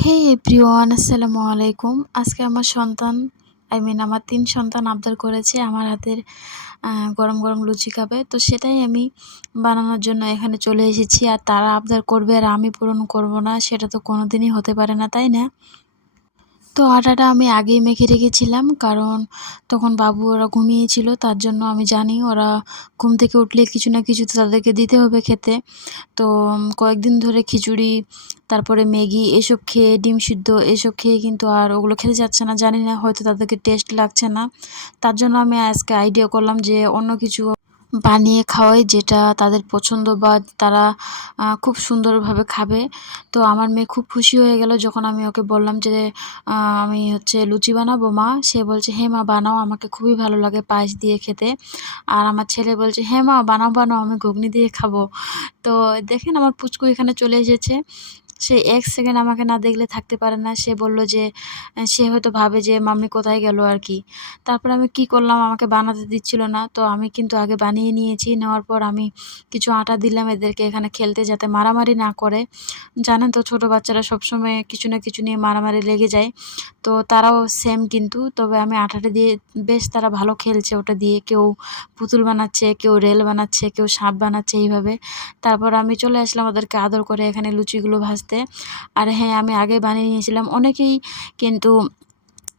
হে everyone, আসসালামু আলাইকুম। আজকে আমার সন্তান আমার ৩ সন্তান আবদার করেছে আমার হাতের গরম, গরম লুচি খাবে। তো সেটাই আমি বানানোর জন্য এখানে চলে এসেছি। আর তারা আবদার করবে আর আমি পূরণ করব না, সেটা তো কোনোদিনই হতে পারে না, তাই না? তো আটাটা আমি আগেই মেখে রেখেছিলাম, কারণ তখন বাবু ওরা ঘুমিয়েছিল। তার জন্য আমি জানি ওরা ঘুম থেকে উঠলে কিছু না কিছু তো তাদেরকে দিতে হবে খেতে। তো কয়েকদিন ধরে খিচুড়ি, তারপরে ম্যাগি এসব খেয়ে, ডিম সিদ্ধ এসব খেয়ে কিন্তু আর ওগুলো খেতে চাচ্ছে না। জানি না, হয়তো তাদেরকে টেস্ট লাগছে না। তার জন্য আমি আজকে আইডিয়া করলাম যে অন্য কিছু বানিয়ে খাওয়াই, যেটা তাদের পছন্দ বা তারা খুব সুন্দরভাবে খাবে। তো আমার মেয়ে খুব খুশি হয়ে গেল যখন আমি ওকে বললাম যে আমি লুচি বানাবো মা। সে বলছে, "হ্যাঁ মা বানাও, আমাকে খুবই ভালো লাগে পায়েস দিয়ে খেতে।" আর আমার ছেলে বলছে, "হ্যাঁ মা বানাও, বানাও, আমি ঘুগনি দিয়ে খাবো।" তো দেখেন আমার পুচকু এখানে চলে এসেছে। সে ১ সেকেন্ড আমাকে না দেখলে থাকতে পারে না। সে বলল যে সে হয়তো ভাবে যে মাম্মি কোথায় গেল আরকি। তারপরে আমি কি করলাম, আমাকে বানাতে দিচ্ছিল না। তো আমি কিন্তু আগে বানিয়ে নিয়েছি। নেওয়ার পর আমি কিছু আটা দিলাম এদেরকে এখানে খেলতে, যাতে মারামারি না করে। জানেন তো ছোট বাচ্চারা সবসময় কিছু না কিছু নিয়ে মারামারি লেগে যায়। তো তারাও সেম কিন্তু। তবে আমি আটাটা দিয়ে বেশ তারা ভালো খেলছে ওটা দিয়ে। কেউ পুতুল বানাচ্ছে, কেউ রেল বানাচ্ছে, কেউ সাপ বানাচ্ছে এইভাবে। তারপর আমি চলে আসলাম ওদেরকে আদর করে এখানে লুচিগুলো ভাজতে। আর হ্যাঁ, আমি আগে বানিয়ে নিয়েছিলাম। অনেকেই কিন্তু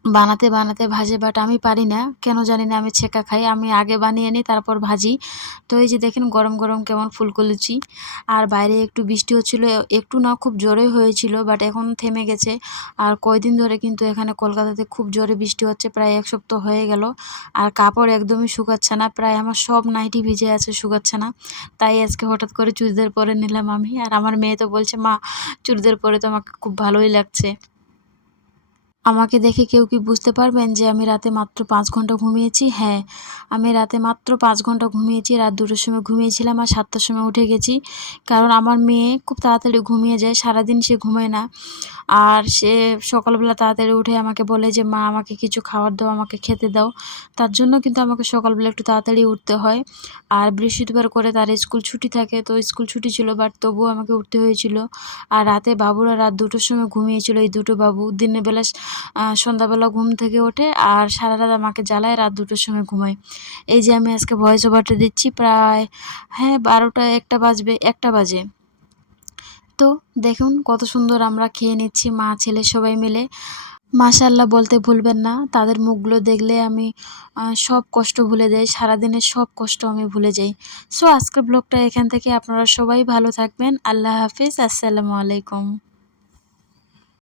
বানাতে, বানাতে ভাজে, বাট আমি পারি না। কেন জানি না, আমি ছ্যাঁকা খাই। আমি আগে বানিয়ে নিই, তারপর ভাজি। তো এই যে দেখেন গরম, গরম কেমন ফুলকো লুচি। আর বাইরে একটু বৃষ্টি হচ্ছিল। একটু না, খুব জোরে হয়েছিল, বাট এখন থেমে গেছে। আর কয়দিন ধরে কিন্তু এখানে কলকাতাতে খুব জোরে বৃষ্টি হচ্ছে। প্রায় ১ সপ্তাহ হয়ে গেল। আর কাপড় একদমই শুকাচ্ছে না। প্রায় আমার সব নাইটি ভিজে আছে, শুকাচ্ছে না। তাই আজকে হঠাৎ করে চুড়িদার পরে নিলাম আমি। আর আমার মেয়ে তো বলছে, "মা, চুড়িদার পরে তো আমাকে খুব ভালোই লাগছে।" আমাকে দেখে কেউ কি বুঝতে পারবেন যে আমি রাতে মাত্র ৫ ঘন্টা ঘুমিয়েছি? হ্যাঁ, আমি রাতে মাত্র ৫ ঘন্টা ঘুমিয়েছি। রাত ২টোর সময় ঘুমিয়েছিলাম আর ৭টার সময় উঠে গেছি। কারণ আমার মেয়ে খুব তাড়াতাড়ি ঘুমিয়ে যায়। সারাদিন সে ঘুমায় না। আর সে সকালবেলা তাড়াতাড়ি উঠে আমাকে বলে যে, "মা, আমাকে কিছু খাবার দাও, আমাকে খেতে দাও।" তার জন্য কিন্তু আমাকে সকালবেলা একটু তাড়াতাড়ি উঠতে হয়। আর বৃহস্পতিবার করে তার স্কুল ছুটি থাকে। তো স্কুল ছুটি ছিল, বাট তবুও আমাকে উঠতে হয়েছিল। আর রাতে বাবুরা রাত ২টোর সময় ঘুমিয়েছিল, এই ২টো বাবু। দিনের বেলা সন্ধ্যাবেলা ঘুম থেকে ওঠে আর সারারাত আমাকে জ্বালায়, রাত ২টোর সময় ঘুমায়। এই যে আমি আজকে ভয়েস ওভারটা দিচ্ছি প্রায়, হ্যাঁ, ১২টা ১টা বাজবে, ১টা বাজে। তো দেখুন কত সুন্দর আমরা খেয়ে নিচ্ছি মা ছেলে সবাই মিলে। মাশাআল্লাহ বলতে ভুলবেন না। তাদের মুখগুলো দেখলে আমি সব কষ্ট ভুলে যাই। সারাদিনের সব কষ্ট আমি ভুলে যাই। সো আজকের ব্লগটা এখান থেকে। আপনারা সবাই ভালো থাকবেন। আল্লাহ হাফেজ। আসসালামু আলাইকুম।